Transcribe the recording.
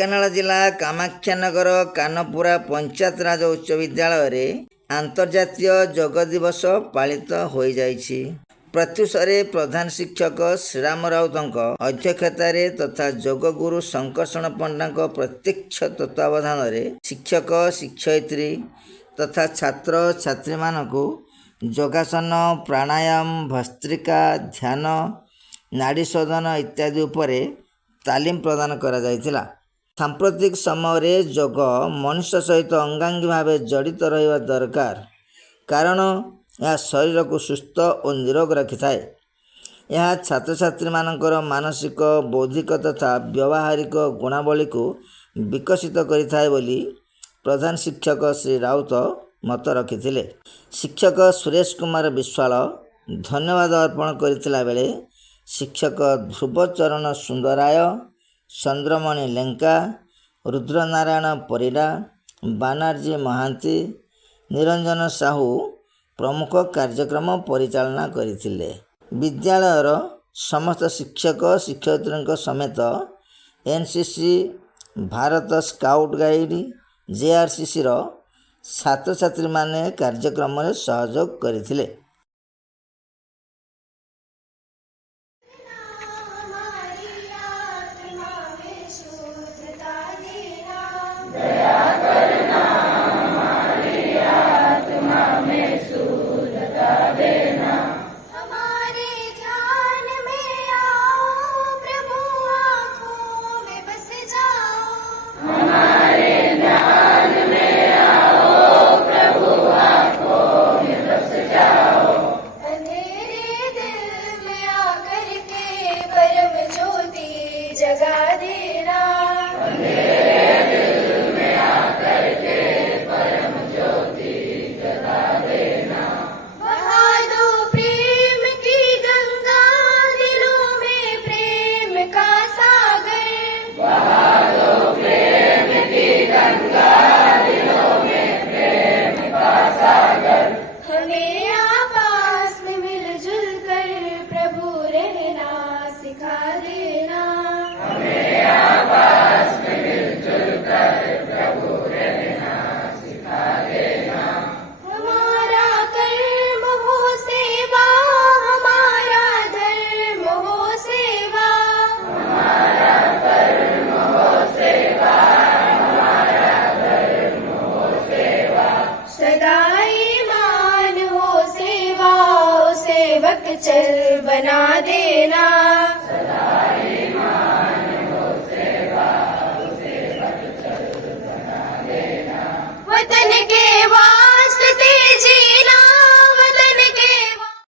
ଢେଙ୍କାନାଳ ଜିଲ୍ଲା କାମାକ୍ଷାନଗର କାନପୁରା ପଞ୍ଚାୟତରାଜ ଉଚ୍ଚ ବିଦ୍ୟାଳୟରେ ଆନ୍ତର୍ଜାତୀୟ ଯୋଗ ଦିବସ ପାଳିତ ହୋଇଯାଇଛି। ପ୍ରତ୍ୟୁଷରେ ପ୍ରଧାନ ଶିକ୍ଷକ ଶ୍ରୀରାମ ରାଉତଙ୍କ ଅଧ୍ୟକ୍ଷତାରେ ତଥା ଯୋଗଗୁରୁ ଶଙ୍କର୍ଷଣ ପଣ୍ଡାଙ୍କ ପ୍ରତ୍ୟକ୍ଷ ତତ୍ତ୍ୱାବଧାନରେ ଶିକ୍ଷକ ଶିକ୍ଷୟିତ୍ରୀ ତଥା ଛାତ୍ରଛାତ୍ରୀମାନଙ୍କୁ ଯୋଗାସନ, ପ୍ରାଣାୟାମ, ଭସ୍ତ୍ରିକା, ଧ୍ୟାନ, ନାଡ଼ି ଶୋଧନ ଇତ୍ୟାଦି ଉପରେ ତାଲିମ ପ୍ରଦାନ କରାଯାଇଥିଲା। ସାମ୍ପ୍ରତିକ ସମୟରେ ଯୋଗ ମନୁଷ୍ୟ ସହିତ ଅଙ୍ଗାଙ୍ଗୀ ଭାବେ ଜଡ଼ିତ ରହିବା ଦରକାର, କାରଣ ଏହା ଶରୀରକୁ ସୁସ୍ଥ ଓ ନିରୋଗ ରଖିଥାଏ। ଏହା ଛାତ୍ରଛାତ୍ରୀମାନଙ୍କର ମାନସିକ, ବୌଦ୍ଧିକ ତଥା ବ୍ୟବହାରିକ ଗୁଣାବଳୀକୁ ବିକଶିତ କରିଥାଏ ବୋଲି ପ୍ରଧାନ ଶିକ୍ଷକ ଶ୍ରୀ ରାଉତ ମତ ରଖିଥିଲେ। ଶିକ୍ଷକ ସୁରେଶ କୁମାର ବିଶ୍ୱାଳ ଧନ୍ୟବାଦ ଅର୍ପଣ କରିଥିଲା ବେଳେ ଶିକ୍ଷକ ଧ୍ରୁବଚରଣ ସୁନ୍ଦରାୟ, ଚନ୍ଦ୍ରମଣି ଲେଙ୍କା, ରୁଦ୍ରନାରାୟଣ ପରିଡ଼ା, ବାନାର୍ଜୀ ମହାନ୍ତି, ନିରଞ୍ଜନ ସାହୁ ପ୍ରମୁଖ କାର୍ଯ୍ୟକ୍ରମ ପରିଚାଳନା କରିଥିଲେ। ବିଦ୍ୟାଳୟର ସମସ୍ତ ଶିକ୍ଷକ ଶିକ୍ଷୟିତ୍ରୀଙ୍କ ସମେତ ଏନ୍ସିସି, ଭାରତ ସ୍କାଉଟ୍ ଗାଇଡ୍, JRCCର ଛାତ୍ରଛାତ୍ରୀମାନେ କାର୍ଯ୍ୟକ୍ରମରେ ସହଯୋଗ କରିଥିଲେ। चल बना देना, वतन के